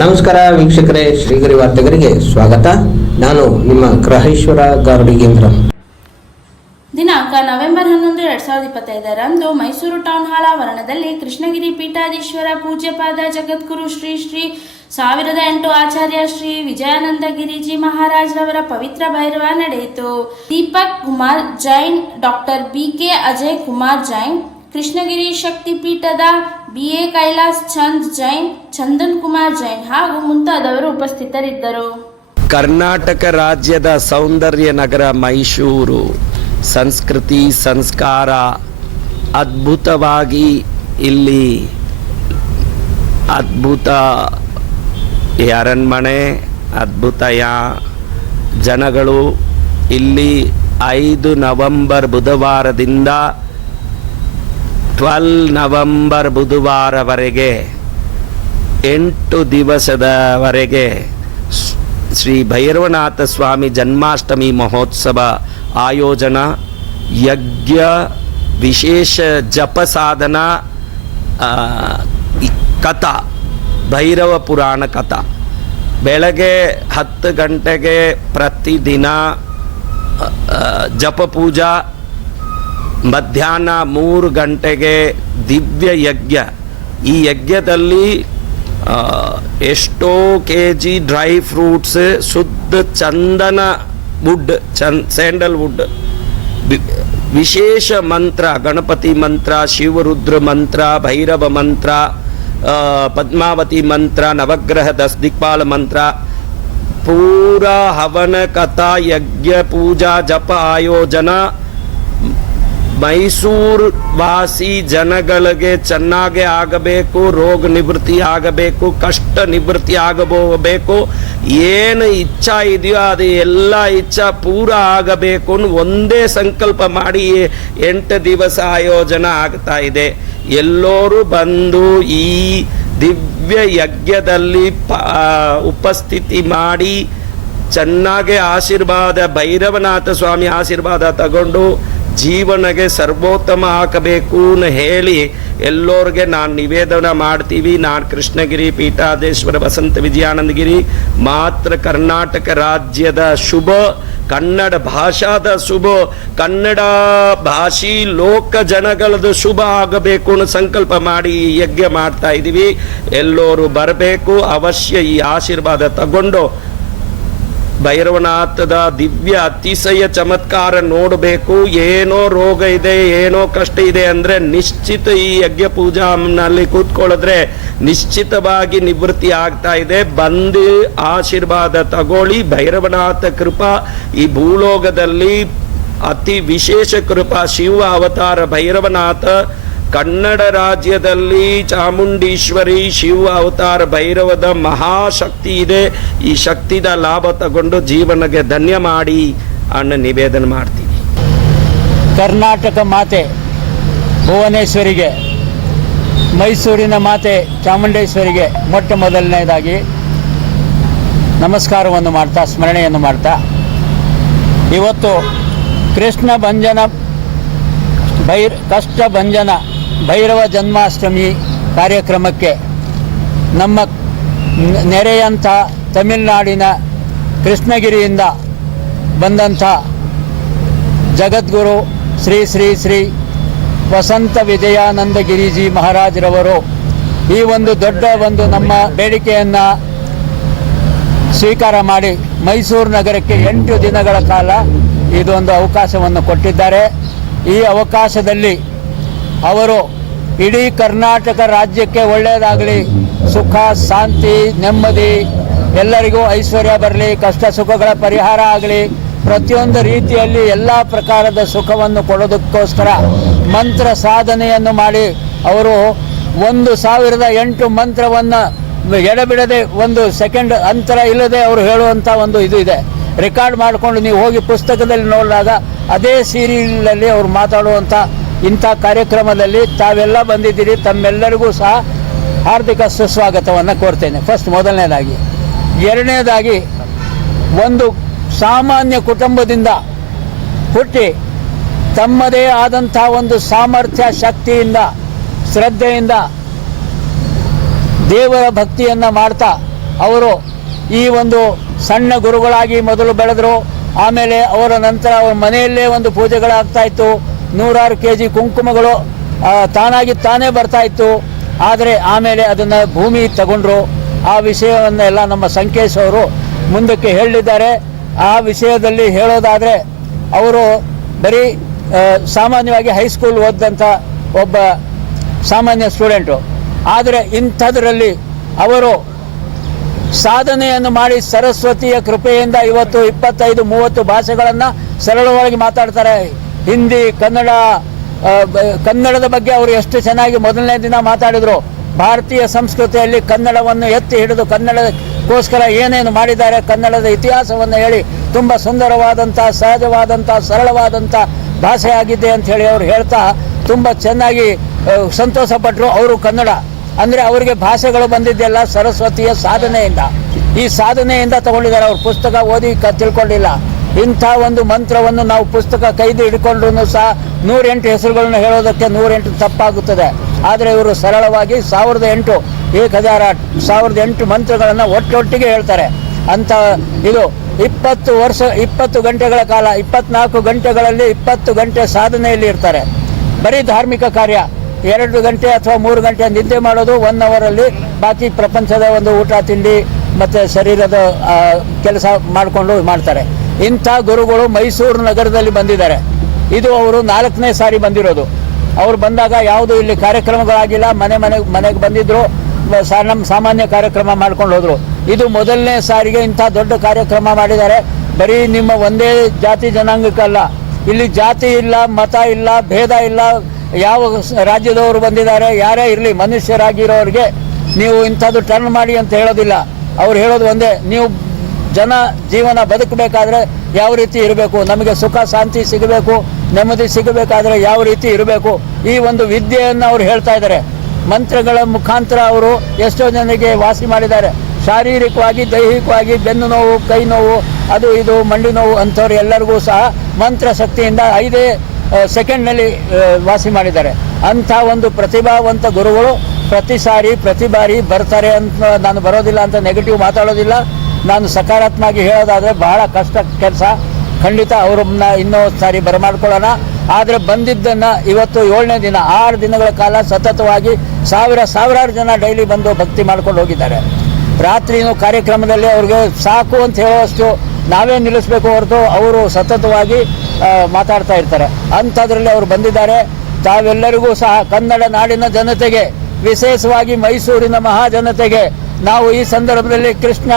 ನಮಸ್ಕಾರ ವೀಕ್ಷಕರೇ, ಶ್ರೀಗರಿ ವಾರ್ತೆಗರಿಗೆ ಸ್ವಾಗತ. ನಾನು ನಿಮ್ಮ ಗ್ರಹೇಶ್ವರ ಗಾರ್ಡಿಗೇಂದ್ರ. ದಿನಾಂಕ ನವೆಂಬರ್ 11, 2025 ಮೈಸೂರು ಟೌನ್ ಹಾಲ್ ಆವರಣದಲ್ಲಿ ಕೃಷ್ಣಗಿರಿ ಪೀಠಾಧೀಶ್ವರ ಪೂಜ್ಯಪಾದ ಜಗದ್ಗುರು ಶ್ರೀ ಶ್ರೀ 1008 ಆಚಾರ್ಯ ಶ್ರೀ ವಿಜಯಾನಂದ ಗಿರಿಜಿ ಮಹಾರಾಜ್ ರವರ ಪವಿತ್ರ ಭೈರವ ನಡೆಯಿತು. ದೀಪಕ್ ಕುಮಾರ್ ಜೈನ್, ಡಾಕ್ಟರ್ BK ಅಜಯ್ ಕುಮಾರ್ ಜೈನ್, ಕೃಷ್ಣಗಿರಿ ಶಕ್ತಿಪೀಠದ BA ಕೈಲಾಸ್ ಚಂದ್ ಜೈನ್, ಚಂದನ್ ಕುಮಾರ್ ಜೈನ್ ಹಾಗೂ ಮುಂತಾದವರು ಉಪಸ್ಥಿತರಿದ್ದರು. ಕರ್ನಾಟಕ ರಾಜ್ಯದ ಸೌಂದರ್ಯ ನಗರ ಮೈಸೂರು ಸಂಸ್ಕೃತಿ ಸಂಸ್ಕಾರ ಅದ್ಭುತವಾಗಿ ಇಲ್ಲಿ ಅದ್ಭುತ ಅರಣ್ಮನೆ, ಅದ್ಭುತ ಜನಗಳು. ಇಲ್ಲಿ 5 ನವೆಂಬರ್ ಬುಧವಾರದಿಂದ 12 ನವೆಂಬರ್ ಬುಧವಾರವರೆಗೆ 8 ದಿವಸದವರೆಗೆ ಶ್ರೀ ಭೈರವನಾಥ ಸ್ವಾಮಿ ಜನ್ಮಾಷ್ಟಮಿ ಮಹೋತ್ಸವ ಆಯೋಜನ, ಯಜ್ಞ, ವಿಶೇಷ ಜಪ ಸಾಧನ, ಕಥಾ, ಭೈರವ ಪುರಾಣ ಕಥಾ. ಬೆಳಗ್ಗೆ 10 ಗಂಟೆಗೆ ಪ್ರತಿದಿನ ಜಪ ಪೂಜಾ, ಮಧ್ಯಾಹ್ನ 3 ಗಂಟೆಗೆ ದಿವ್ಯ ಯಜ್ಞ. ಈ ಯಜ್ಞದಲ್ಲಿ ಎಷ್ಟೋ KG ಡ್ರೈ ಫ್ರೂಟ್ಸ್, ಶುದ್ಧ ಚಂದನ ವುಡ್, ಸ್ಯಾಂಡಲ್ವುಡ್, ವಿಶೇಷ ಮಂತ್ರ, ಗಣಪತಿ ಮಂತ್ರ, ಶಿವರುದ್ರ ಮಂತ್ರ, ಭೈರವ ಮಂತ್ರ, ಪದ್ಮಾವತಿ ಮಂತ್ರ, ನವಗ್ರಹ 10 ದಿಕ್ಪಾಲ ಮಂತ್ರ, ಪೂರಾ ಹವನ ಕಥಾ ಯಜ್ಞ ಪೂಜಾ ಜಪ ಆಯೋಜನ. ಮೈಸೂರು ವಾಸಿ ಜನಗಳಿಗೆ ಚೆನ್ನಾಗಿ ಆಗಬೇಕು, ರೋಗ ನಿವೃತ್ತಿ ಆಗಬೇಕು, ಕಷ್ಟ ನಿವೃತ್ತಿ ಆಗಬೇಕು, ಏನು ಇಚ್ಛಾ ಇದೆಯೋ ಅದು ಎಲ್ಲ ಇಚ್ಛಾ ಪೂರ ಆಗಬೇಕು ಒಂದೇ ಸಂಕಲ್ಪ ಮಾಡಿ 8 ದಿವಸ ಆಯೋಜನ ಆಗ್ತಾ ಇದೆ. ಎಲ್ಲರೂ ಬಂದು ಈ ದಿವ್ಯ ಯಜ್ಞದಲ್ಲಿ ಉಪಸ್ಥಿತಿ ಮಾಡಿ ಚೆನ್ನಾಗಿ ಆಶೀರ್ವಾದ, ಭೈರವನಾಥ ಸ್ವಾಮಿ ಆಶೀರ್ವಾದ ತಗೊಂಡು ಜೀವನಗೆ ಸರ್ವೋತ್ತಮ ಹಾಕಬೇಕು ಹೇಳಿ ಎಲ್ಲರಿಗೆ ನಾನು ನಿವೇದನ ಮಾಡ್ತೀವಿ. ನಾನು ಕೃಷ್ಣಗಿರಿ ಪೀಠಾಧೀಶ್ವರ ವಸಂತ ವಿಜಯಾನಂದಗಿರಿ ಮಾತ್ರ ಕರ್ನಾಟಕ ರಾಜ್ಯದ ಶುಭ, ಕನ್ನಡ ಭಾಷಾದ ಶುಭ, ಕನ್ನಡ ಭಾಷಿ ಲೋಕ ಜನಗಳದ್ದು ಶುಭ ಆಗಬೇಕು ಅನ್ನೋ ಸಂಕಲ್ಪ ಮಾಡಿ ಯಜ್ಞ ಮಾಡ್ತಾ ಇದ್ದೀವಿ. ಎಲ್ಲರೂ ಬರಬೇಕು, ಅವಶ್ಯ ಈ ಆಶೀರ್ವಾದ ತಗೊಂಡು ಭೈರವನಾಥದ ದಿವ್ಯ ಅತಿಶಯ ಚಮತ್ಕಾರ ನೋಡಬೇಕು. ಏನೋ ರೋಗ ಇದೆ, ಏನೋ ಕಷ್ಟ ಇದೆ ಅಂದರೆ ನಿಶ್ಚಿತ ಈ ಯಜ್ಞ ಪೂಜಾನಲ್ಲಿ ಕೂತ್ಕೊಳ್ಳಿದ್ರೆ ನಿಶ್ಚಿತವಾಗಿ ನಿವೃತ್ತಿ ಆಗ್ತಾ ಇದೆ. ಬಂದು ಆಶೀರ್ವಾದ ತಗೊಳ್ಳಿ. ಭೈರವನಾಥ ಕೃಪಾ ಈ ಭೂಲೋಕದಲ್ಲಿ ಅತಿ ವಿಶೇಷ ಕೃಪಾ. ಶಿವ ಅವತಾರ ಭೈರವನಾಥ, ಕನ್ನಡ ರಾಜ್ಯದಲ್ಲಿ ಚಾಮುಂಡೀಶ್ವರಿ ಶಿವ ಅವತಾರ ಭೈರವದ ಮಹಾಶಕ್ತಿ ಇದೆ. ಈ ಶಕ್ತಿದ ಲಾಭ ತಗೊಂಡು ಜೀವನಕ್ಕೆ ಧನ್ಯ ಮಾಡಿ ಅನ್ನ ನಿವೇದನೆ ಮಾಡ್ತೀವಿ. ಕರ್ನಾಟಕ ಮಾತೆ ಭುವನೇಶ್ವರಿಗೆ, ಮೈಸೂರಿನ ಮಾತೆ ಚಾಮುಂಡೇಶ್ವರಿಗೆ ಮೊಟ್ಟ ಮೊದಲನೇದಾಗಿ ನಮಸ್ಕಾರವನ್ನು ಮಾಡ್ತಾ, ಸ್ಮರಣೆಯನ್ನು ಮಾಡ್ತಾ, ಇವತ್ತು ಕೃಷ್ಣ ಭಂಜನ ಕಷ್ಟ ಭಂಜನ ಭೈರವ ಜನ್ಮಾಷ್ಟಮಿ ಕಾರ್ಯಕ್ರಮಕ್ಕೆ ನಮ್ಮ ನೆರೆಯಂಥ ತಮಿಳುನಾಡಿನ ಕೃಷ್ಣಗಿರಿಯಿಂದ ಬಂದಂಥ ಜಗದ್ಗುರು ಶ್ರೀ ಶ್ರೀ ಶ್ರೀ ವಸಂತ ವಿಜಯಾನಂದ ಗಿರಿಜಿ ಮಹಾರಾಜರವರು ಈ ಒಂದು ದೊಡ್ಡ ನಮ್ಮ ಬೇಡಿಕೆಯನ್ನು ಸ್ವೀಕಾರ ಮಾಡಿ ಮೈಸೂರು ನಗರಕ್ಕೆ 8 ದಿನಗಳ ಕಾಲ ಇದೊಂದು ಅವಕಾಶವನ್ನು ಕೊಟ್ಟಿದ್ದಾರೆ. ಈ ಅವಕಾಶದಲ್ಲಿ ಅವರು ಇಡೀ ಕರ್ನಾಟಕ ರಾಜ್ಯಕ್ಕೆ ಒಳ್ಳೆಯದಾಗಲಿ, ಸುಖ ಶಾಂತಿ ನೆಮ್ಮದಿ, ಎಲ್ಲರಿಗೂ ಐಶ್ವರ್ಯ ಬರಲಿ, ಕಷ್ಟ ಸುಖಗಳ ಪರಿಹಾರ ಆಗಲಿ, ಪ್ರತಿಯೊಂದು ರೀತಿಯಲ್ಲಿ ಎಲ್ಲ ಪ್ರಕಾರದ ಸುಖವನ್ನು ಕೊಡೋದಕ್ಕೋಸ್ಕರ ಮಂತ್ರ ಸಾಧನೆಯನ್ನು ಮಾಡಿ ಅವರು 1008 ಮಂತ್ರವನ್ನು ಎಡಬಿಡದೆ 1 ಸೆಕೆಂಡ್ ಅಂತರ ಇಲ್ಲದೆ ಅವರು ಹೇಳುವಂಥ ಒಂದು ಇದು ಇದೆ. ರೆಕಾರ್ಡ್ ಮಾಡಿಕೊಂಡು ನೀವು ಹೋಗಿ ಪುಸ್ತಕದಲ್ಲಿ ನೋಡಿದಾಗ ಅದೇ ಸೀರಿಯಲಲ್ಲಿ ಅವರು ಮಾತಾಡುವಂಥ ಇಂಥ ಕಾರ್ಯಕ್ರಮದಲ್ಲಿ ತಾವೆಲ್ಲ ಬಂದಿದ್ದೀರಿ. ತಮ್ಮೆಲ್ಲರಿಗೂ ಸಹ ಹಾರ್ದಿಕ ಸುಸ್ವಾಗತವನ್ನು ಕೋರ್ತೇನೆ. ಮೊದಲನೇದಾಗಿ. ಎರಡನೇದಾಗಿ, ಒಂದು ಸಾಮಾನ್ಯ ಕುಟುಂಬದಿಂದ ಹುಟ್ಟಿ ತಮ್ಮದೇ ಆದಂಥ ಒಂದು ಸಾಮರ್ಥ್ಯ, ಶಕ್ತಿಯಿಂದ, ಶ್ರದ್ಧೆಯಿಂದ ದೇವರ ಭಕ್ತಿಯನ್ನು ಮಾಡ್ತಾ ಅವರು ಈ ಒಂದು ಸಣ್ಣ ಗುರುಗಳಾಗಿ ಮೊದಲು ಬೆಳೆದರು. ಆಮೇಲೆ ಅವರ ನಂತರ ಅವರ ಮನೆಯಲ್ಲೇ ಒಂದು ಪೂಜೆಗಳಾಗ್ತಾ ಇತ್ತು. 100 kg ಕುಂಕುಮಗಳು ತಾನಾಗಿ ತಾನೇ ಬರ್ತಾ ಇತ್ತು. ಆದರೆ ಆಮೇಲೆ ಅದನ್ನು ಭೂಮಿ ತಗೊಂಡ್ರು. ಆ ವಿಷಯವನ್ನೆಲ್ಲ ನಮ್ಮ ಸಂಕೇಶ್ ಅವರು ಮುಂದಕ್ಕೆ ಹೇಳಿದ್ದಾರೆ. ಆ ವಿಷಯದಲ್ಲಿ ಹೇಳೋದಾದರೆ ಅವರು ಬರೀ ಸಾಮಾನ್ಯವಾಗಿ ಹೈಸ್ಕೂಲ್ ಓದಿದಂಥ ಒಬ್ಬ ಸಾಮಾನ್ಯ ಸ್ಟೂಡೆಂಟು. ಆದರೆ ಇಂಥದ್ರಲ್ಲಿ ಅವರು ಸಾಧನೆಯನ್ನು ಮಾಡಿ ಸರಸ್ವತಿಯ ಕೃಪೆಯಿಂದ ಇವತ್ತು 25-30 ಭಾಷೆಗಳನ್ನು ಸರಳವಾಗಿ ಮಾತಾಡ್ತಾರೆ. ಹಿಂದಿ, ಕನ್ನಡ, ಕನ್ನಡದ ಬಗ್ಗೆ ಅವರು ಎಷ್ಟು ಚೆನ್ನಾಗಿ ಮೊದಲನೇ ದಿನ ಮಾತಾಡಿದರು. ಭಾರತೀಯ ಸಂಸ್ಕೃತಿಯಲ್ಲಿ ಕನ್ನಡವನ್ನು ಎತ್ತಿ ಹಿಡಿದು ಕನ್ನಡಕ್ಕೋಸ್ಕರ ಏನೇನು ಮಾಡಿದ್ದಾರೆ, ಕನ್ನಡದ ಇತಿಹಾಸವನ್ನು ಹೇಳಿ ತುಂಬ ಸುಂದರವಾದಂಥ, ಸಹಜವಾದಂಥ, ಸರಳವಾದಂಥ ಭಾಷೆಯಾಗಿದೆ ಅಂತ ಹೇಳಿ ಅವರು ಹೇಳ್ತಾ ತುಂಬ ಚೆನ್ನಾಗಿ ಸಂತೋಷಪಟ್ಟರು. ಅವರು ಕನ್ನಡ ಅಂದರೆ ಅವರಿಗೆ ಭಾಷೆಗಳು ಬಂದಿದ್ದೆಲ್ಲ ಸರಸ್ವತಿಯ ಸಾಧನೆಯಿಂದ. ಈ ಸಾಧನೆಯಿಂದ ತಗೊಂಡಿದ್ದಾರೆ. ಅವರು ಪುಸ್ತಕ ಓದಿ ತಿಳ್ಕೊಂಡಿಲ್ಲ. ಇಂಥ ಒಂದು ಮಂತ್ರವನ್ನು ನಾವು ಪುಸ್ತಕ ಕೈದು ಹಿಡ್ಕೊಂಡ್ರೂ ಸಹ 108 ಹೆಸರುಗಳನ್ನು ಹೇಳೋದಕ್ಕೆ 108 ತಪ್ಪಾಗುತ್ತದೆ. ಆದರೆ ಇವರು ಸರಳವಾಗಿ 1008 ಮಂತ್ರಗಳನ್ನು ಒಟ್ಟೊಟ್ಟಿಗೆ ಹೇಳ್ತಾರೆ. ಅಂತ ಇದು 20 ಗಂಟೆಗಳ ಕಾಲ, 24 ಗಂಟೆಗಳಲ್ಲಿ 20 ಗಂಟೆ ಸಾಧನೆಯಲ್ಲಿ ಇರ್ತಾರೆ. ಬರೀ ಧಾರ್ಮಿಕ ಕಾರ್ಯ 2 ಗಂಟೆ ಅಥವಾ 3 ಗಂಟೆ ನಿದ್ದೆ ಮಾಡೋದು, 1 ಅವರಲ್ಲಿ ಬಾಕಿ ಪ್ರಪಂಚದ ಒಂದು ಊಟ ತಿಂಡಿ ಮತ್ತು ಶರೀರದ ಕೆಲಸ ಮಾಡಿಕೊಂಡು ಮಾಡ್ತಾರೆ. ಇಂಥ ಗುರುಗಳು ಮೈಸೂರು ನಗರದಲ್ಲಿ ಬಂದಿದ್ದಾರೆ. ಇದು ಅವರು 4ನೇ ಸಾರಿ ಬಂದಿರೋದು. ಅವರು ಬಂದಾಗ ಯಾವುದು ಇಲ್ಲಿ ಕಾರ್ಯಕ್ರಮಗಳಾಗಿಲ್ಲ. ಮನೆಗೆ ಬಂದಿದ್ರು, ನಮ್ಮ ಸಾಮಾನ್ಯ ಕಾರ್ಯಕ್ರಮ ಮಾಡ್ಕೊಂಡು ಹೋದರು. ಇದು ಮೊದಲನೇ ಸಾರಿಗೆ ಇಂಥ ದೊಡ್ಡ ಕಾರ್ಯಕ್ರಮ ಮಾಡಿದ್ದಾರೆ. ಬರೀ ನಿಮ್ಮ ಒಂದೇ ಜಾತಿ ಜನಾಂಗಕ್ಕಲ್ಲ, ಇಲ್ಲಿ ಜಾತಿ ಇಲ್ಲ, ಮತ ಇಲ್ಲ, ಭೇದ ಇಲ್ಲ. ಯಾವ ರಾಜ್ಯದವರು ಬಂದಿದ್ದಾರೆ, ಯಾರೇ ಇರಲಿ, ಮನುಷ್ಯರಾಗಿರೋರಿಗೆ ನೀವು ಇಂಥದ್ದು ಟರ್ನ್ ಮಾಡಿ ಅಂತ ಹೇಳೋದಿಲ್ಲ. ಅವ್ರು ಹೇಳೋದು ಒಂದೇ, ನೀವು ಜನ ಜೀವನ ಬದುಕಬೇಕಾದ್ರೆ ಯಾವ ರೀತಿ ಇರಬೇಕು, ನಮಗೆ ಸುಖ ಶಾಂತಿ ಸಿಗಬೇಕು, ನೆಮ್ಮದಿ ಸಿಗಬೇಕಾದ್ರೆ ಯಾವ ರೀತಿ ಇರಬೇಕು, ಈ ಒಂದು ವಿದ್ಯೆಯನ್ನು ಅವರು ಹೇಳ್ತಾ ಇದ್ದಾರೆ. ಮಂತ್ರಗಳ ಮುಖಾಂತರ ಅವರು ಎಷ್ಟೋ ಜನರಿಗೆ ವಾಸಿ ಮಾಡಿದ್ದಾರೆ. ಶಾರೀರಿಕವಾಗಿ, ದೈಹಿಕವಾಗಿ, ಬೆನ್ನು ನೋವು, ಕೈ ನೋವು, ಅದು ಇದು ಮಂಡಿ ನೋವು ಅಂಥವ್ರು ಎಲ್ಲರಿಗೂ ಸಹ ಮಂತ್ರ ಶಕ್ತಿಯಿಂದ 5 ಸೆಕೆಂಡ್ನಲ್ಲಿ ವಾಸಿ ಮಾಡಿದ್ದಾರೆ. ಅಂಥ ಒಂದು ಪ್ರತಿಭಾವಂತ ಗುರುಗಳು ಪ್ರತಿ ಬಾರಿ ಬರ್ತಾರೆ ಅಂತ ನಾನು ಬರೋದಿಲ್ಲ ಅಂತ ನೆಗೆಟಿವ್ ಮಾತಾಡೋದಿಲ್ಲ. ನಾನು ಸಕಾರಾತ್ಮಕವಾಗಿ ಹೇಳೋದಾದರೆ ಬಹಳ ಕಷ್ಟ ಕೆಲಸ. ಖಂಡಿತ ಅವರನ್ನ ಇನ್ನೂ ಸಾರಿ ಬರಮಾಡ್ಕೊಳ್ಳೋಣ. ಆದರೆ ಬಂದಿದ್ದನ್ನು ಇವತ್ತು 7ನೇ ದಿನ, 6 ದಿನಗಳ ಕಾಲ ಸತತವಾಗಿ ಸಾವಿರಾರು ಜನ ಡೈಲಿ ಬಂದು ಭಕ್ತಿ ಮಾಡ್ಕೊಂಡು ಹೋಗಿದ್ದಾರೆ. ರಾತ್ರಿನೂ ಕಾರ್ಯಕ್ರಮದಲ್ಲಿ ಅವ್ರಿಗೆ ಸಾಕು ಅಂತ ಹೇಳುವಷ್ಟು ನಾವೇ ನಿಲ್ಲಿಸಬೇಕು ಹೊರತು ಅವರು ಸತತವಾಗಿ ಮಾತಾಡ್ತಾ ಇರ್ತಾರೆ. ಅಂಥದ್ರಲ್ಲಿ ಅವರು ಬಂದಿದ್ದಾರೆ. ತಾವೆಲ್ಲರಿಗೂ ಸಹ ಕನ್ನಡ ನಾಡಿನ ಜನತೆಗೆ, ವಿಶೇಷವಾಗಿ ಮೈಸೂರಿನ ಮಹಾಜನತೆಗೆ ನಾವು ಈ ಸಂದರ್ಭದಲ್ಲಿ ಕೃಷ್ಣ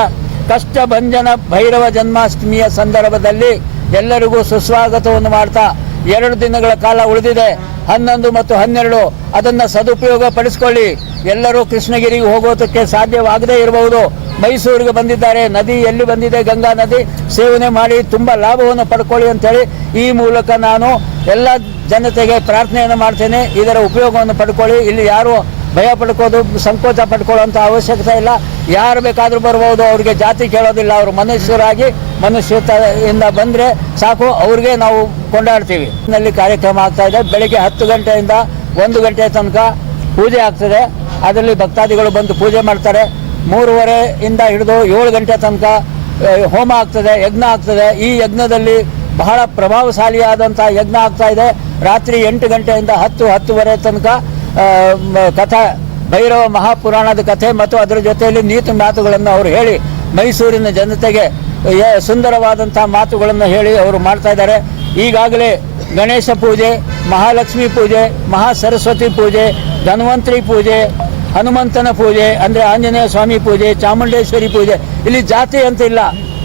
ಕಷ್ಟಭಂಜನ ಭೈರವ ಜನ್ಮಾಷ್ಟಮಿಯ ಸಂದರ್ಭದಲ್ಲಿ ಎಲ್ಲರಿಗೂ ಸುಸ್ವಾಗತವನ್ನು ಮಾಡ್ತಾ 2 ದಿನಗಳ ಕಾಲ ಉಳಿದಿದೆ, 11 ಮತ್ತು 12. ಅದನ್ನು ಸದುಪಯೋಗ ಪಡಿಸ್ಕೊಳ್ಳಿ. ಎಲ್ಲರೂ ಕೃಷ್ಣಗಿರಿಗೆ ಹೋಗೋದಕ್ಕೆ ಸಾಧ್ಯವಾಗದೇ ಇರಬಹುದು. ಮೈಸೂರಿಗೆ ಬಂದಿದ್ದಾರೆ, ನದಿ ಎಲ್ಲಿ ಬಂದಿದೆ, ಗಂಗಾ ನದಿ, ಸೇವನೆ ಮಾಡಿ ತುಂಬ ಲಾಭವನ್ನು ಪಡ್ಕೊಳ್ಳಿ ಅಂತೇಳಿ ಈ ಮೂಲಕ ನಾನು ಎಲ್ಲ ಜನತೆಗೆ ಪ್ರಾರ್ಥನೆಯನ್ನು ಮಾಡ್ತೇನೆ. ಇದರ ಉಪಯೋಗವನ್ನು ಪಡ್ಕೊಳ್ಳಿ. ಇಲ್ಲಿ ಯಾರು ಭಯ ಪಡ್ಕೋದು, ಸಂಕೋಚ ಪಡ್ಕೊಳ್ಳೋಂಥ ಅವಶ್ಯಕತೆ ಇಲ್ಲ. ಯಾರು ಬೇಕಾದರೂ ಬರ್ಬೋದು. ಅವ್ರಿಗೆ ಜಾತಿ ಕೇಳೋದಿಲ್ಲ. ಅವರು ಮನುಷ್ಯರಾಗಿ ಮನುಷ್ಯತೆಯಿಂದ ಬಂದರೆ ಸಾಕು, ಅವ್ರಿಗೆ ನಾವು ಕೊಂಡಾಡ್ತೀವಿ. ನಲ್ಲಿ ಕಾರ್ಯಕ್ರಮ ಆಗ್ತಾ ಇದೆ. ಬೆಳಗ್ಗೆ 10 ಗಂಟೆಯಿಂದ 1 ಗಂಟೆ ತನಕ ಪೂಜೆ ಆಗ್ತದೆ. ಅದರಲ್ಲಿ ಭಕ್ತಾದಿಗಳು ಬಂದು ಪೂಜೆ ಮಾಡ್ತಾರೆ. 3:30 ಹಿಡಿದು 7 ಗಂಟೆ ತನಕ ಹೋಮ ಆಗ್ತದೆ, ಯಜ್ಞ ಆಗ್ತದೆ. ಈ ಯಜ್ಞದಲ್ಲಿ ಬಹಳ ಪ್ರಭಾವಶಾಲಿಯಾದಂಥ ಯಜ್ಞ ಆಗ್ತಾ ಇದೆ. ರಾತ್ರಿ 8 ಗಂಟೆಯಿಂದ 10-10:30 ತನಕ ಕಥೆ, ಭೈರವ ಮಹಾಪುರಾಣದ ಕಥೆ ಮತ್ತು ಅದರ ಜೊತೆಯಲ್ಲಿ ನೀತಿ ಮಾತುಗಳನ್ನು ಅವರು ಹೇಳಿ ಮೈಸೂರಿನ ಜನತೆಗೆ ಸುಂದರವಾದಂಥ ಮಾತುಗಳನ್ನು ಹೇಳಿ ಅವರು ಮಾಡ್ತಾ ಇದ್ದಾರೆ. ಈಗಾಗಲೇ ಗಣೇಶ ಪೂಜೆ, ಮಹಾಲಕ್ಷ್ಮಿ ಪೂಜೆ, ಮಹಾಸರಸ್ವತಿ ಪೂಜೆ, ಧನ್ವಂತರಿ ಪೂಜೆ, ಹನುಮಂತನ ಪೂಜೆ ಅಂದರೆ ಆಂಜನೇಯ ಸ್ವಾಮಿ ಪೂಜೆ, ಚಾಮುಂಡೇಶ್ವರಿ ಪೂಜೆ. ಇಲ್ಲಿ ಜಾತಿ ಅಂತ ಇಲ್ಲ.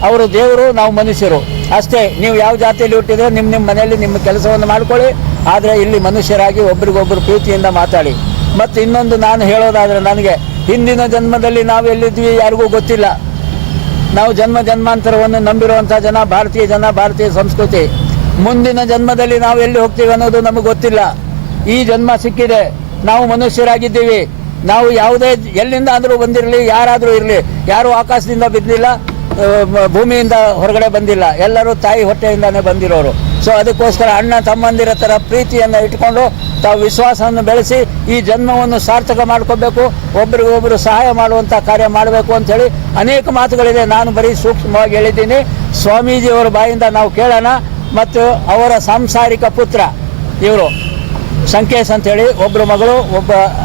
ಅವರು ದೇವರು, ನಾವು ಮನುಷ್ಯರು ಅಷ್ಟೇ. ನೀವು ಯಾವ ಜಾತಿಯಲ್ಲಿ ಹುಟ್ಟಿದ್ರೆ ನಿಮ್ಮ ಮನೆಯಲ್ಲಿ ನಿಮ್ಮ ಕೆಲಸವನ್ನು ಮಾಡ್ಕೊಳ್ಳಿ. ಆದರೆ ಇಲ್ಲಿ ಮನುಷ್ಯರಾಗಿ ಒಬ್ರಿಗೊಬ್ಬರು ಪ್ರೀತಿಯಿಂದ ಮಾತಾಡಿ. ಮತ್ತು ಇನ್ನೊಂದು ನಾನು ಹೇಳೋದಾದರೆ, ನನಗೆ ಹಿಂದಿನ ಜನ್ಮದಲ್ಲಿ ನಾವು ಎಲ್ಲಿದ್ವಿ ಯಾರಿಗೂ ಗೊತ್ತಿಲ್ಲ. ನಾವು ಜನ್ಮಾಂತರವನ್ನು ನಂಬಿರುವಂಥ ಜನ, ಭಾರತೀಯ ಜನ, ಭಾರತೀಯ ಸಂಸ್ಕೃತಿ. ಮುಂದಿನ ಜನ್ಮದಲ್ಲಿ ನಾವು ಎಲ್ಲಿ ಹೋಗ್ತೀವಿ ಅನ್ನೋದು ನಮಗೆ ಗೊತ್ತಿಲ್ಲ. ಈ ಜನ್ಮ ಸಿಕ್ಕಿದೆ, ನಾವು ಮನುಷ್ಯರಾಗಿದ್ದೀವಿ. ನಾವು ಯಾವುದೇ ಎಲ್ಲಿಂದ ಆದರೂ ಬಂದಿರಲಿ, ಯಾರಾದರೂ ಇರಲಿ, ಯಾರೂ ಆಕಾಶದಿಂದ ಬಿದ್ದಿಲ್ಲ. ಭೂಮಿಯಿಂದ ಹೊರಗಡೆ ಬಂದಿಲ್ಲ, ಎಲ್ಲರೂ ತಾಯಿ ಹೊಟ್ಟೆಯಿಂದಾನೇ ಬಂದಿರೋರು. ಸೊ ಅದಕ್ಕೋಸ್ಕರ ಅಣ್ಣ ತಮ್ಮಂದಿರ ಥರ ಪ್ರೀತಿಯನ್ನು ಇಟ್ಕೊಂಡು ತಾವು ವಿಶ್ವಾಸವನ್ನು ಬೆಳೆಸಿ ಈ ಜನ್ಮವನ್ನು ಸಾರ್ಥಕ ಮಾಡ್ಕೋಬೇಕು, ಒಬ್ಬರಿಗೊಬ್ಬರು ಸಹಾಯ ಮಾಡುವಂಥ ಕಾರ್ಯ ಮಾಡಬೇಕು ಅಂಥೇಳಿ ಅನೇಕ ಮಾತುಗಳಿದೆ. ನಾನು ಬರೀ ಸೂಕ್ಷ್ಮವಾಗಿ ಹೇಳಿದ್ದೀನಿ. ಸ್ವಾಮೀಜಿಯವರ ಬಾಯಿಂದ ನಾವು ಕೇಳೋಣ. ಮತ್ತು ಅವರ ಸಾಂಸಾರಿಕ ಪುತ್ರ ಇವರು ಸಂಕೇಶ್ ಅಂತೇಳಿ ಒಬ್ಬರು ಮಗಳು,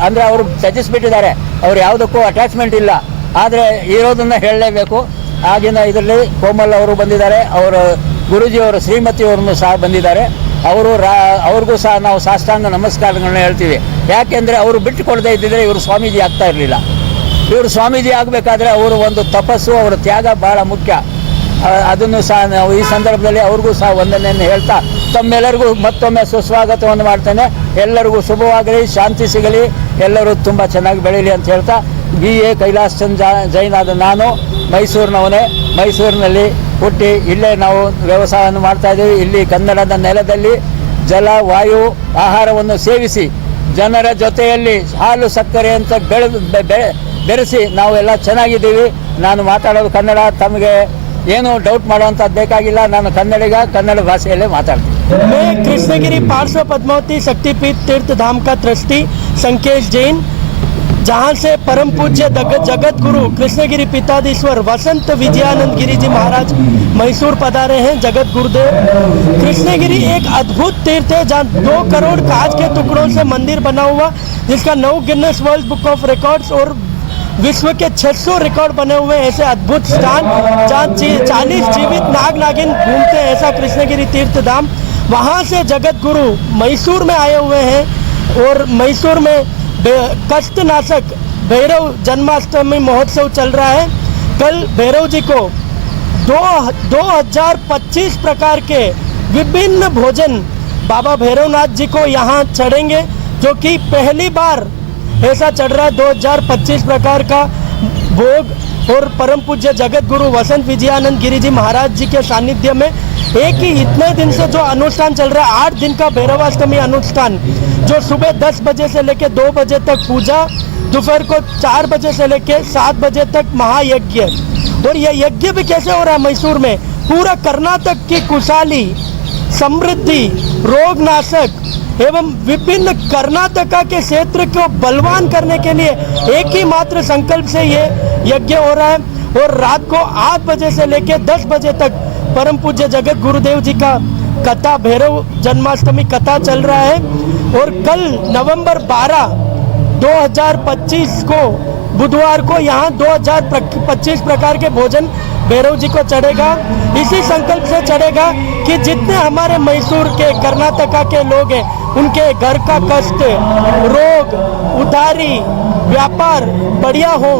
ಅಂದರೆ ಅವರು ತ್ಯಜಿಸ್ಬಿಟ್ಟಿದ್ದಾರೆ, ಅವ್ರು ಯಾವುದಕ್ಕೂ ಅಟ್ಯಾಚ್ಮೆಂಟ್ ಇಲ್ಲ. ಆದರೆ ಇರೋದನ್ನು ಹೇಳಲೇಬೇಕು. ಆಗಿನ ಇದರಲ್ಲಿ ಕೋಮಲ್ ಅವರು ಬಂದಿದ್ದಾರೆ, ಅವರ ಗುರುಜಿಯವರು ಶ್ರೀಮತಿಯವರನ್ನು ಸಹ ಬಂದಿದ್ದಾರೆ. ಅವ್ರಿಗೂ ಸಹ ನಾವು ಸಾಷ್ಟಾಂಗ ನಮಸ್ಕಾರಗಳನ್ನ ಹೇಳ್ತೀವಿ. ಯಾಕೆಂದರೆ ಅವರು ಬಿಟ್ಟು ಕೊಡದೇ ಇದ್ದಿದ್ರೆ ಇವರು ಸ್ವಾಮೀಜಿ ಆಗ್ತಾ ಇರಲಿಲ್ಲ. ಇವರು ಸ್ವಾಮೀಜಿ ಆಗಬೇಕಾದ್ರೆ ಅವರು ಒಂದು ತಪಸ್ಸು, ಅವರ ತ್ಯಾಗ ಬಹಳ ಮುಖ್ಯ. ಅದನ್ನು ಸಹ ನಾವು ಈ ಸಂದರ್ಭದಲ್ಲಿ ಅವ್ರಿಗೂ ಸಹ ವಂದನೆಯನ್ನು ಹೇಳ್ತಾ ತಮ್ಮೆಲ್ಲರಿಗೂ ಮತ್ತೊಮ್ಮೆ ಸುಸ್ವಾಗತವನ್ನು ಮಾಡ್ತೇನೆ. ಎಲ್ಲರಿಗೂ ಶುಭವಾಗಲಿ, ಶಾಂತಿ ಸಿಗಲಿ, ಎಲ್ಲರೂ ತುಂಬ ಚೆನ್ನಾಗಿ ಬೆಳೀಲಿ ಅಂತ ಹೇಳ್ತಾ BA ಕೈಲಾಸ್ ಚಂದ್ ಜೈನ್ ಆದ ನಾನು ಮೈಸೂರಿನವನೇ. ಮೈಸೂರಿನಲ್ಲಿ ಹುಟ್ಟಿ ಇಲ್ಲೇ ನಾವು ವ್ಯವಸಾಯವನ್ನು ಮಾಡ್ತಾ ಇದ್ದೀವಿ. ಇಲ್ಲಿ ಕನ್ನಡದ ನೆಲದಲ್ಲಿ ಜಲ, ವಾಯು, ಆಹಾರವನ್ನು ಸೇವಿಸಿ ಜನರ ಜೊತೆಯಲ್ಲಿ ಹಾಲು ಸಕ್ಕರೆ ಅಂತ ಬೆರೆಸಿ ನಾವೆಲ್ಲ ಚೆನ್ನಾಗಿದ್ದೀವಿ. ನಾನು ಮಾತಾಡೋದು ಕನ್ನಡ, ತಮಗೆ ಏನು ಡೌಟ್ ಮಾಡುವಂಥದ್ದು ಬೇಕಾಗಿಲ್ಲ. ನಾನು ಕನ್ನಡಿಗ, कन्नड़ ಭಾಷೆಯಲ್ಲೇ ಮಾತಾಡ್ತೀನಿ. मैं कृष्णगिरी पार्श्व पद्मावती शक्तिपीठ तीर्थ धाम का ट्रस्टी संकेश जैन, जहाँ से परम पूज्य जगत गुरु कृष्णगिरी पीठाधीश्वर वसंत विजयानंद गिरी जी महाराज मैसूर पधारे हैं। जगत गुरुदेव कृष्णगिरी एक अद्भुत तीर्थ है जहाँ 2 करोड़ कांच के टुकड़ों से मंदिर बना हुआ, जिसका 9 Guinness world book of records और विश्व के 600 रिकॉर्ड बने हुए ऐसे अद्भुत स्थान जहाँ 40 जीवित नाग नागिन घूमते हैं, ऐसा कृष्णगिरी तीर्थ धाम। वहाँ से जगत गुरु मैसूर में आए हुए हैं और मैसूर में कष्टनाशक भैरव जन्माष्टमी महोत्सव चल रहा है। कल भैरव जी को 2025 प्रकार के विभिन्न भोजन बाबा भैरवनाथ जी को यहाँ चढ़ेंगे, जो कि पहली बार ऐसा चढ़ रहा है। 2025 प्रकार का भोग और परम पूज्य जगत गुरु वसंत विजयानंद गिरी जी महाराज जी के सानिध्य में एक ही इतने दिन से जो अनुष्ठान चल रहा है, 8 दिन का भैरवाष्टमी अनुष्ठान, जो सुबह 10 बजे से लेकर 2 बजे तक पूजा, दोपहर को 4 बजे से लेकर 7 बजे तक महायज्ञ। और यह यज्ञ भी कैसे हो रहा है मैसूर में, पूरा कर्नाटक की खुशहाली, समृद्धि, रोगनाशक एवं विभिन्न कर्नाटका के क्षेत्र को बलवान करने के लिए एक ही मात्र संकल्प से ये यज्ञ हो रहा है। और रात को 8 बजे से लेकर 10 बजे तक परम पूज्य जगत गुरुदेव जी का कथा, भैरव जन्माष्टमी कथा चल रहा है। और कल नवंबर 12 2025 को बुधवार को यहाँ 2025 प्रकार के भोजन भैरव जी को चढ़ेगा। इसी संकल्प से चढ़ेगा कि जितने हमारे मैसूर के कर्नाटका के लोग हैं, उनके घर का कष्ट, रोग, उधारी, व्यापार बढ़िया हो।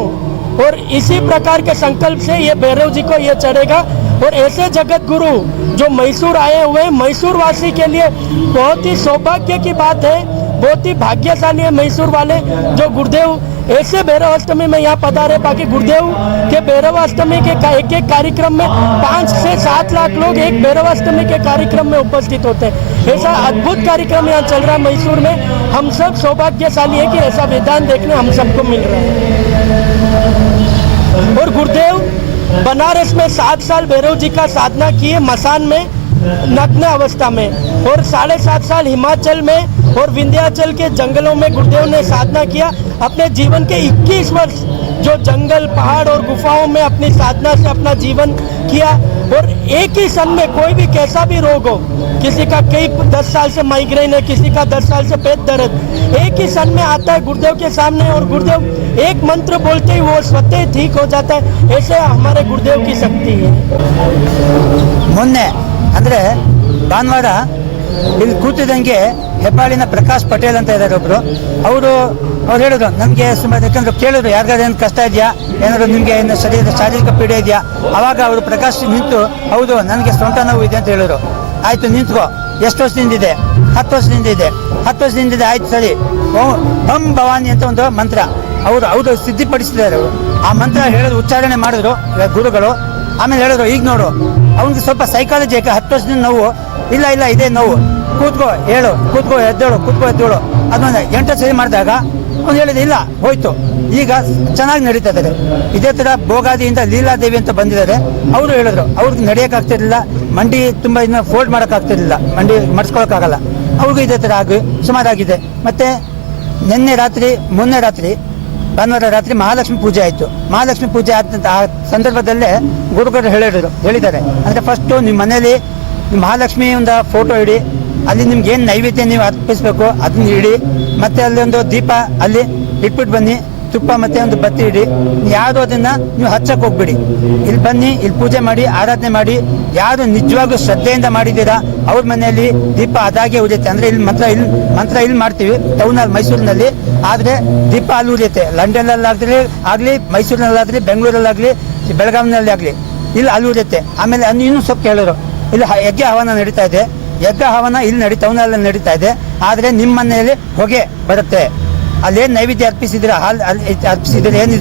और इसी प्रकार के संकल्प से ये भैरव जी को ये चढ़ेगा। और ऐसे जगत गुरु जो मैसूर आए हुए हैं, मैसूर वासी के लिए बहुत ही सौभाग्य की बात है, बहुत ही भाग्यशाली है मैसूर वाले जो गुरुदेव ऐसे भैरव अष्टमी में यहाँ पधारे। बाकी गुरुदेव के भैरव अष्टमी के एक एक कार्यक्रम में 5 से 7 लाख लोग एक भैरव अष्टमी के कार्यक्रम में उपस्थित होते हैं। ऐसा अद्भुत कार्यक्रम यहाँ चल रहा है मैसूर में। हम सब सौभाग्यशाली है कि ऐसा विधान देखने हम सबको मिल रहा है। और गुरुदेव बनारस में 7 साल भैरव जी का साधना किए, मसान में नग्न अवस्था में, और 7.5 साल हिमाचल में और विंध्याचल के जंगलों में गुरुदेव ने साधना किया। अपने जीवन के 21 वर्ष जो जंगल, पहाड़ और गुफाओं में अपनी साधना से अपना जीवन किया। और एक ही सन में कोई भी कैसा भी रोग हो, किसी का कई 10 साल से माइग्रेन है, किसी का 10 साल से पेट दर्द, एक ही सन में आता है गुरुदेव के सामने और गुरुदेव एक मंत्र बोलते ही वो स्वतः ठीक हो जाता है। ऐसे हमारे गुरुदेव की शक्ति है। ಮೊನ್ನೆ ಅಂದರೆ ಭಾನುವಾರ ಇಲ್ಲಿ ಕೂತಿದ್ದಂಗೆ ಹೆಬ್ಬಾಳಿನ ಪ್ರಕಾಶ್ ಪಟೇಲ್ ಅಂತ ಇದ್ದಾರೆ ಒಬ್ಬರು. ಅವ್ರು ಹೇಳಿದ್ರು ನನಗೆ ಸುಮಾರು, ಯಾಕಂದ್ರೆ ಕೇಳಿದ್ರು ಯಾರಿಗಾದ್ರು ಏನು ಕಷ್ಟ ಇದೆಯಾ, ಏನಾದ್ರು ನಿಮಗೆ ಏನು ಶಾರೀರಿಕ ಪೀಡೆ ಇದೆಯಾ. ಆವಾಗ ಅವರು ಪ್ರಕಾಶ್ ನಿಂತು ಹೌದು ನನಗೆ ಸೊಂಟ ನೋವು ಇದೆ ಅಂತ ಹೇಳಿದ್ರು. ಆಯಿತು ನಿಂತ್ಕೋ, ಎಷ್ಟು ವರ್ಷದಿಂದ ಇದೆ? 10 ವರ್ಷದಿಂದ ಇದೆ. 10 ವರ್ಷದಿಂದ ಇದೆ, ಆಯ್ತು ಸರಿ. ಬಂ ಭವಾನಿ ಅಂತ ಒಂದು ಮಂತ್ರ ಅವರು ಸಿದ್ಧಿಪಡಿಸಿದ್ದಾರೆ. ಆ ಮಂತ್ರ ಹೇಳಿದ್ರು, ಉಚ್ಚಾರಣೆ ಮಾಡಿದ್ರು ಗುರುಗಳು. ಆಮೇಲೆ ಹೇಳಿದ್ರು ಈಗ ನೋಡು ಅವ್ನಿಗೆ ಸ್ವಲ್ಪ ಸೈಕಾಲಜಿ, 10 ವರ್ಷದಿಂದ ನೋವು ಇಲ್ಲ ಇದೇ ನೋವು, ಕೂತ್ಕೋ ಹೇಳು, ಕೂತ್ಕೋ ಎದ್ದೇಳು, ಕೂತ್ಕೋ ಎದ್ದೇಳು. ಅದನ್ನ 8 ಸರಿ ಮಾಡಿದಾಗ ಅವ್ನು ಹೇಳಿದ ಇಲ್ಲ ಹೋಯ್ತು. ಈಗ ಚೆನ್ನಾಗಿ ನಡೀತಾ ಇದ್ದಾರೆ. ಇದೇ ಥರ ಭೋಗಾದಿಯಿಂದ ಲೀಲಾದೇವಿ ಅಂತ ಬಂದಿದ್ದಾರೆ. ಅವರು ಹೇಳಿದ್ರು ಅವ್ರಿಗೆ ನಡೆಯೋಕ್ಕಾಗ್ತಿರ್ಲಿಲ್ಲ, ಮಂಡಿ ತುಂಬ ಇನ್ನು ಫೋಲ್ಡ್ ಮಾಡೋಕ್ಕಾಗ್ತಿರ್ಲಿಲ್ಲ, ಮಂಡಿ ಮಡ್ಸ್ಕೊಳಕ್ಕಾಗಲ್ಲ. ಅವ್ರಿಗೂ ಇದೇ ಥರ ಸುಮಾರಾಗಿದೆ. ಮತ್ತು ಮೊನ್ನೆ ರಾತ್ರಿ ಭಾನುವಾರ ರಾತ್ರಿ ಮಹಾಲಕ್ಷ್ಮಿ ಪೂಜೆ ಆಯಿತು. ಮಹಾಲಕ್ಷ್ಮಿ ಪೂಜೆ ಆದ ಆ ಸಂದರ್ಭದಲ್ಲೇ ಗುರುಗಳು ಹೇಳಿದ್ದಾರೆ, ಅಂದರೆ ಫಸ್ಟು ನಿಮ್ಮ ಮನೇಲಿ ನಿಮ್ಮ ಮಹಾಲಕ್ಷ್ಮಿ ಒಂದು ಫೋಟೋ ಇಡಿ, ಅಲ್ಲಿ ನಿಮ್ಗೆ ಏನು ನೈವೇದ್ಯ ನೀವು ಅರ್ಪಿಸ್ಬೇಕು ಅದನ್ನ ಇಡಿ, ಮತ್ತು ಅಲ್ಲಿ ಒಂದು ದೀಪ ಅಲ್ಲಿ ಇಟ್ಬಿಟ್ಟು ಬನ್ನಿ, ತುಪ್ಪ ಮತ್ತು ಒಂದು ಬತ್ತಿ ಇಡಿ. ಯಾರು ಅದನ್ನು ನೀವು ಹಚ್ಚಕ್ಕೆ ಹೋಗ್ಬಿಡಿ. ಇಲ್ಲಿ ಬನ್ನಿ, ಇಲ್ಲಿ ಪೂಜೆ ಮಾಡಿ, ಆರಾಧನೆ ಮಾಡಿ. ಯಾರು ನಿಜವಾಗ್ಲೂ ಶ್ರದ್ಧೆಯಿಂದ ಮಾಡಿದ್ದೀರಾ ಅವ್ರ ಮನೆಯಲ್ಲಿ ದೀಪ ಅದಾಗೆ ಉರಿಯುತ್ತೆ. ಅಂದರೆ ಇಲ್ಲಿ ಮಂತ್ರ ಇಲ್ಲಿ ಮಾಡ್ತೀವಿ ಟೌನಲ್ಲಿ ಮೈಸೂರಿನಲ್ಲಿ, ಆದರೆ ದೀಪ ಅಲ್ಲಿ ಉರಿಯುತ್ತೆ. ಲಂಡನ್ನಲ್ಲಾಗಲಿ ಮೈಸೂರಿನಲ್ಲಾಗಲಿ ಬೆಂಗಳೂರಲ್ಲಾಗಲಿ ಬೆಳಗಾವಿನಲ್ಲಿ ಆಗಲಿ ಇಲ್ಲಿ ಅಲ್ಲಿ ಉರಿಯುತ್ತೆ. ಆಮೇಲೆ ಇನ್ನೂ ಸ್ವಲ್ಪ ಕೇಳೋರು, ಇಲ್ಲಿ ಯಜ್ಞ ಹವನ ನಡೀತಾ ಇದೆ. ಯಜ್ಞ ಹವನ ಇಲ್ಲಿ ಟೌನಲ್ಲಿ ನಡೀತಾ ಇದೆ, ಆದರೆ ನಿಮ್ಮ ಮನೆಯಲ್ಲಿ ಹೊಗೆ ಬರುತ್ತೆ. ಅಲ್ಲೇನು ನೈವೇದ್ಯ ಅರ್ಪಿಸಿದ್ದೀರಾ, ಹಾಲು ಅರ್ಪಿಸಿದ್ದೀರಾ, ಏನು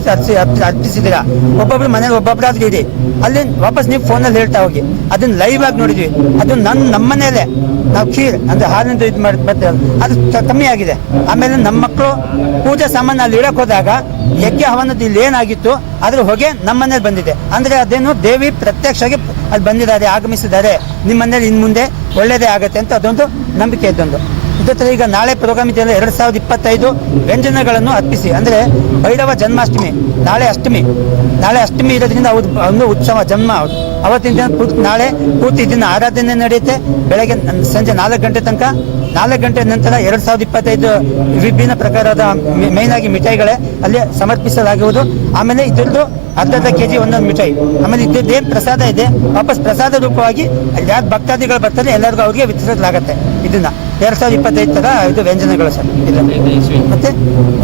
ಅರ್ಪಿಸಿದ್ದೀರಾ, ಒಬ್ಬೊಬ್ರು ಮನೇಲಿ ಒಬ್ಬೊಬ್ಬರಾದ್ರೂ ಇಡಿ. ಅಲ್ಲಿ ವಾಪಸ್ ನೀವು ಫೋನಲ್ಲಿ ಹೇಳ್ತಾ ಹೋಗಿ. ಅದನ್ನ ಲೈವ್ ಆಗಿ ನೋಡಿದ್ವಿ. ಅದು ನಮ್ಮ ಮನೆಯಲ್ಲೇ ನಾವು ಖೀರ್ ಅಂದರೆ ಹಾಲಿಂದ ಇದು ಮಾಡಿ ಬರ್ತೇವೆ, ಅದು ಕಮ್ಮಿ ಆಗಿದೆ. ಆಮೇಲೆ ನಮ್ಮ ಮಕ್ಕಳು ಪೂಜೆ ಸಾಮಾನು ಅಲ್ಲಿ ಇಡಕ್ಕೆ ಹೋದಾಗ ಯಜ್ಞ ಹವನದ ಇಲ್ಲಿ ಏನಾಗಿತ್ತು ಅದ್ರ ಹೊಗೆ ನಮ್ಮ ಮನೇಲಿ ಬಂದಿದೆ. ಅಂದರೆ ಅದೇನು ದೇವಿ ಪ್ರತ್ಯಕ್ಷವಾಗಿ ಅಲ್ಲಿ ಬಂದಿದ್ದಾರೆ, ಆಗಮಿಸಿದ್ದಾರೆ. ನಿಮ್ಮ ಮನೇಲಿ ಇನ್ನು ಮುಂದೆ ಒಳ್ಳೆಯದೇ ಆಗುತ್ತೆ ಅಂತ ಅದೊಂದು ನಂಬಿಕೆ ಇದ್ದೊಂದು. ಇದೇ ಥರ ಈಗ ನಾಳೆ ಪ್ರೋಗ್ರಾಮ್ ಇದೆಯಲ್ಲ 2025 ವ್ಯಂಜನಗಳನ್ನು ಅರ್ಪಿಸಿ. ಅಂದರೆ ಭೈರವ ಜನ್ಮಾಷ್ಟಮಿ ನಾಳೆ ಅಷ್ಟಮಿ ಇರೋದ್ರಿಂದ ಒಂದು ಉತ್ಸವ ಜನ್ಮ. ಅವತ್ತಿನ ದಿನ ನಾಳೆ ಪೂರ್ತಿ ದಿನ ಆರಾಧನೆ ನಡೆಯುತ್ತೆ. ಬೆಳಗ್ಗೆ ಸಂಜೆ 4 ಗಂಟೆ ತನಕ. 4 ಗಂಟೆ ನಂತರ 2025 ವಿಭಿನ್ನ ಪ್ರಕಾರದ ಮೇನ್ ಆಗಿ ಮಿಠಾಯಿಗಳೇ ಅಲ್ಲಿ ಸಮರ್ಪಿಸಲಾಗುವುದು. ಆಮೇಲೆ ಇದ್ರದ್ದು ಅರ್ಧ ಕೆಜಿ ಒಂದೊಂದು ಮಿಠಾಯಿ. ಆಮೇಲೆ ಇದ್ರದ್ದು ಏನು ಪ್ರಸಾದ ಇದೆ ವಾಪಸ್ ಪ್ರಸಾದ ರೂಪವಾಗಿ ಯಾರು ಭಕ್ತಾದಿಗಳು ಬರ್ತಾರೆ ಎಲ್ಲರಿಗೂ ಅವ್ರಿಗೆ ವಿತರಿಸಲಾಗತ್ತೆ. ಇದನ್ನ 2025 ತರ ಇದು ವ್ಯಂಜನಗಳು ಸರ್. ಮತ್ತೆ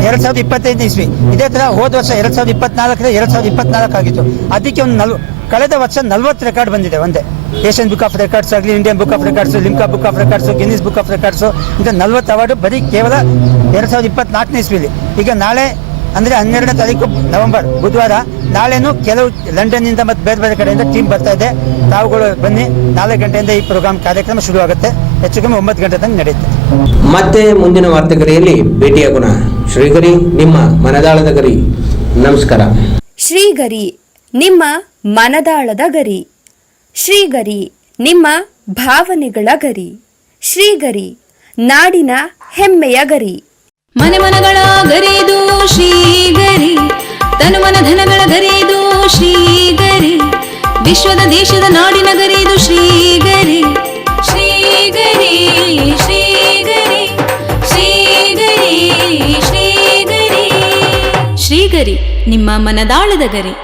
2025 ಇಸ್ವಿ ಇದೇ ತರ ಹೋದ ವರ್ಷ 2024 ಆಗಿತ್ತು. ಅದಕ್ಕೆ ಒಂದು ಕಳೆದ ವರ್ಷ 40 ರೆಕಾರ್ಡ್ ಬಂದಿದೆ ಒಂದೇ. ಏಷ್ಯನ್ ಬುಕ್ ಆಫ್ ರೆಕಾರ್ಡ್ಸ್ ಆಗಲಿ, Indian book of records, Limca book of records, Guinness book of records ಇಂಥ 40 ಅವಾರ್ಡು ಬರೀ ಕೇವಲ 2024 ಇಸ್ವಿಲಿ. ಈಗ ನಾಳೆ ಅಂದರೆ 12ನೇ ತಾರೀಕು ನವೆಂಬರ್ ಬುಧವಾರ, ನಾಳೆನೂ ಕೆಲವು ಲಂಡನ್ನಿಂದ ಮತ್ತು ಬೇರೆ ಬೇರೆ ಕಡೆಯಿಂದ ಟೀಮ್ ಬರ್ತಾ ಇದೆ. ತಾವುಗಳು ಬನ್ನಿ. 4 ಗಂಟೆಯಿಂದ ಈ ಪ್ರೋಗ್ರಾಮ್ ಕಾರ್ಯಕ್ರಮ ಶುರುವಾಗುತ್ತೆ. ಹೆಚ್ಚು ಕಮ್ಮಿ 9 ಗಂಟೆ ತನಕ ನಡೆಯುತ್ತೆ. ಮತ್ತೆ ಮುಂದಿನ ವಾರ್ತೆಗರಿಯಲ್ಲಿ ಭೇಟಿಯಾಗೋಣ. ಶ್ರೀಗರಿ, ನಿಮ್ಮ ಮನದಾಳದ ಗರಿ. ನಮಸ್ಕಾರ. ಶ್ರೀಗರಿ, ನಿಮ್ಮ ಮನದಾಳದ ಗರಿ. ಶ್ರೀಗರಿ, ನಿಮ್ಮ ಭಾವನೆಗಳ ಗರಿ. ಶ್ರೀಗರಿ, ನಾಡಿನ ಹೆಮ್ಮೆಯ ಗರಿ. ಮನೆ ಮನಗಳ ಗರಿದು ಶ್ರೀಗರಿ, ತನು ಮನ ಧನಗಳ ಗರಿದು ಶ್ರೀಗರಿ, ವಿಶ್ವದ ದೇಶದ ನಾಡಿನ ಗರಿದು ಶ್ರೀಗರಿ. ಶ್ರೀಗರಿ ಶ್ರೀಗರಿ ಶ್ರೀಗರಿ ಶ್ರೀಗರಿ ಶ್ರೀಗರಿ, ನಿಮ್ಮ ಮನದಾಳದ ಗರಿ.